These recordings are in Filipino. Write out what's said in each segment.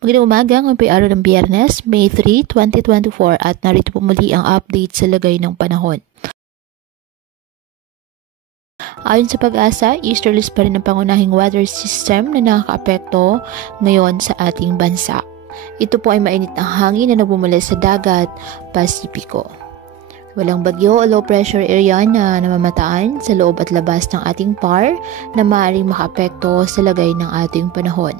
Magandang umaga, ngayon po ay araw ng Biyernes, May 3, 2024 at narito po muli ang update sa lagay ng panahon. Ayon sa Pag-asa, easterlies pa rin ang pangunahing weather system na nakakaapekto ngayon sa ating bansa. Ito po ay mainit na hangin na nagbumula sa dagat Pasipiko. Walang bagyo o low pressure area na namamataan sa loob at labas ng ating PAR na maaaring makaapekto sa lagay ng ating panahon.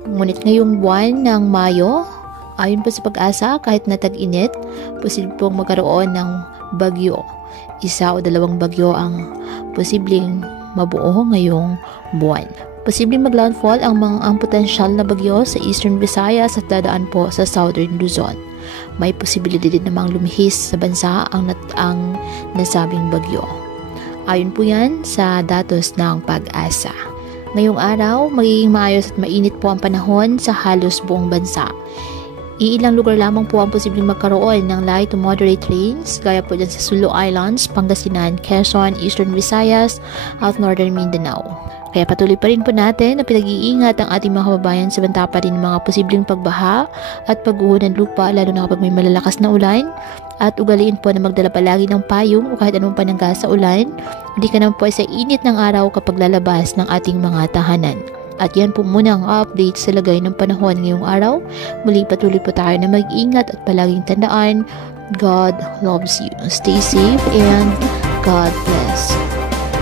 Ngunit ngayong buwan ng Mayo, ayon pa sa Pag-asa, kahit na tag-init, posible pong magkaroon ng bagyo. Isa o dalawang bagyo ang posibleng mabuo ngayong buwan. Posibleng mag-landfall ang potensyal na bagyo sa Eastern Visayas at dadaan po sa Southern Luzon. May posibilidad din namang lumihis sa bansa ang nasabing bagyo. Ayon po yan sa datos ng Pag-asa. Ngayong araw, magiging maayos at mainit po ang panahon sa halos buong bansa. Iilang lugar lamang po ang posibleng magkaroon ng light to moderate rains, gaya po dyan sa Sulu Islands, Pangasinan, Quezon, Eastern Visayas at Northern Mindanao. Kaya patuloy pa rin po natin na pinag-iingat ang ating mga kababayan sa banta pa rin ng mga posibleng pagbaha at pagguho ng lupa, lalo na kapag may malalakas na ulan. At ugaliin po na magdala palagi ng payong o kahit anong panangga sa ulan. Hindi ka naman po sa init ng araw kapag lalabas ng ating mga tahanan. At yan po muna ang update sa lagay ng panahon ngayong araw. Muli patuloy po tayo na mag-ingat at palaging tandaan, God loves you. Stay safe and God bless.